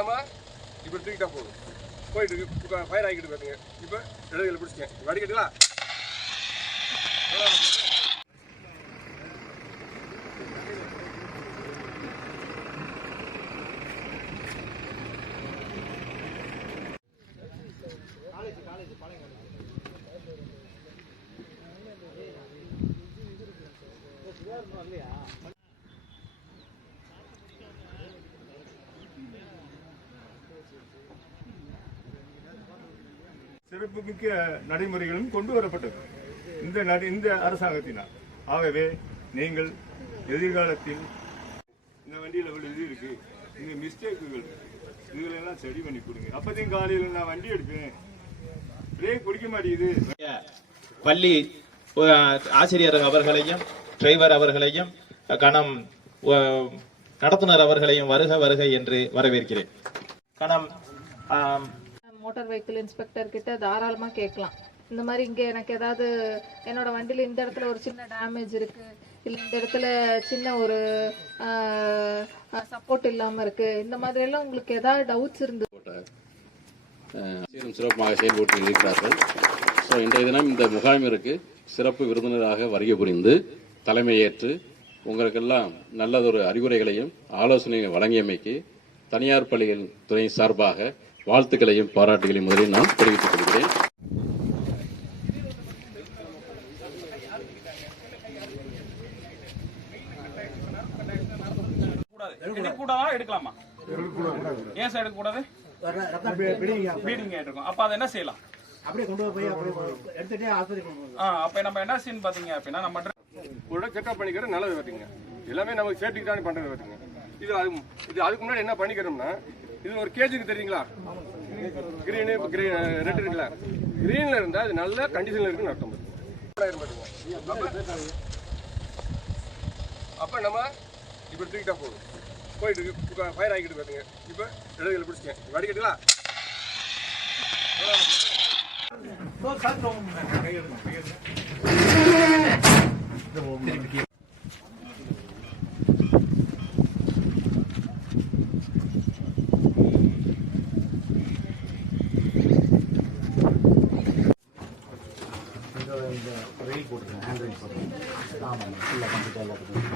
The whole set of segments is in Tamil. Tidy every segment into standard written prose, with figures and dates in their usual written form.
நம்ம இப்போ தூக்கிட்டா போதும் போயிட்டு இருக்கு ஃபயர் ஆகிக்கிட்டு பாருங்க. இப்போ இடத்துல பிடிச்சிட்டேன். வடிகட்டுங்களா சிறப்புமிக்க நடைமுறைகளும் கொண்டு வரப்பட்டது இந்த அரசாங்கத்தினால். ஆகவே நீங்கள் எதிர்காலத்தில் இந்த வண்டியில் இது இருக்கு, இந்த மிஸ்டேக்குகள் இதுகளெல்லாம் சரி பண்ணி கொடுங்க. அப்பதையும் காலையில் நான் வண்டி எடுப்பேன், பிரேக் பிடிக்க மாட்டேங்குது. பள்ளி ஆசிரியர் அவர்களையும் டிரைவர் அவர்களையும் கணம் நடத்துனர் அவர்களையும் வருக வருக என்று வரவேற்கிறேன். கணம் மோட்டார் வெஹிக்கிள் இன்ஸ்பெக்டர் கிட்ட தாராளமா கேட்கலாம். இந்த மாதிரி இங்க எனக்கு ஏதாவது என்னோட வண்டியில இந்த இடத்துல ஒரு சின்ன டேமேஜ் இருக்கு, இல்ல இந்த இடத்துல சின்ன ஒரு சப்போர்ட் இல்லாம இருக்கு, இந்த மாதிரி எல்லாம் உங்களுக்கு ஏதாவது டவுட்ஸ் இருந்து சிறப்பாக செயல்பட்டு இருக்கிறார்கள். ஸோ இன்றைய தினம் இந்த முகாமிற்கு சிறப்பு விருந்தினராக வருகை புரிந்து தலைமையேற்று உங்களுக்கெல்லாம் நல்லதொரு அறிவுரைகளையும் ஆலோசனைகளையும் வழங்கியமைக்கு தனியார் பள்ளிகள் துறை சார்பாக வாழ்த்துக்களையும் பாராட்டுகளையும் முதலில் நான் தெரிவித்துக் கொள்கிறேன். எடுக்கலாமா? ஏன் சார் எடுக்க கூடாது? அப்ப அதை என்ன செய்யலாம்? அப்படியே கொண்டு போய் எடுத்துட்டே அப்ப நம்ம என்ன செய்யணும் பாத்தீங்க அப்படின்னா நம்ம கூட செக்அப் பண்ணிக்கிற நல்லது பார்த்தீங்க. எல்லாமே நமக்கு சேஃப்டிக்கு தான் பண்றது பார்த்தீங்க. இது அதுக்கு முன்னாடி என்ன பண்ணிக்கிறோம்னா, இது ஒரு கேஜுக்கு தெரியுங்களா, கிரீனு ரெட் இருக்குல்ல, கிரீன்ல இருந்தா அது நல்ல கண்டிஷன்ல இருக்குன்னு அர்த்தம். அப்ப நம்ம இப்ப தூக்கிட்டா போதும் போயிட்டு இருக்கு ஃபயர் ஆகிக்கிட்டு பாருங்க. இப்போ இடத்துல பிடிச்சிட்டேன். வடிகட்டுங்களா ரெயில் போட்டுருக்கேன், ஹேண்ட் ரெயில் போட்டுருக்கேன். ஆமாம், ஃபுல்லாக கம்ப்ளீட்டாக எல்லாத்துக்கும்.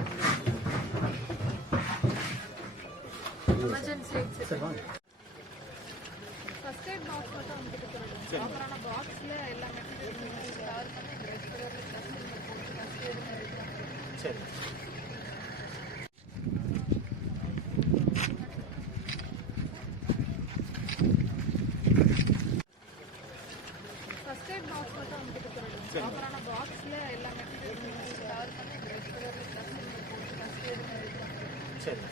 சரி வாங்க. ஃபர்ஸ்ட் எய்ட் பாக்ஸ் மட்டும் வந்துட்டு போறோம். அப்புறம் பாக்ஸ்ல எல்லா மெட்டீரியல்ஸ் கவர் பண்ணி ரெட் கலர்ல ஃபர்ஸ்ட் எய்ட் சரி. ஃபர்ஸ்ட் எய்ட் பாக்ஸ் மட்டும் வந்துட்டு போறோம். அப்புறம் பாக்ஸ்ல எல்லா மெட்டீரியல்ஸ் கவர் பண்ணி ரெட் கலர்ல ஃபர்ஸ்ட் எய்ட் சரி.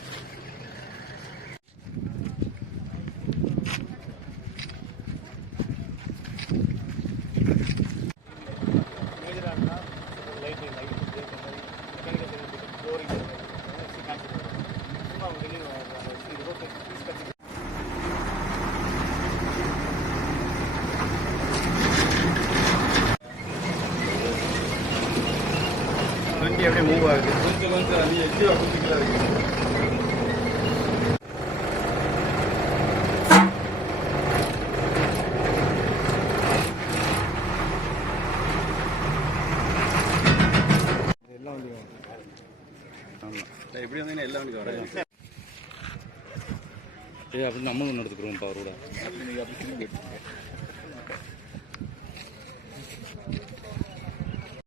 வண்டி அப்படியே மூவ் ஆகுது. கொஞ்சம் அது எச்சு அப்படிங்களா இருக்கு. எப்படி வந்தீங்கன்னா எல்லா வண்டியும் வராது. அப்படி நம்மளும் நடத்துக்கிறோம். பவரோட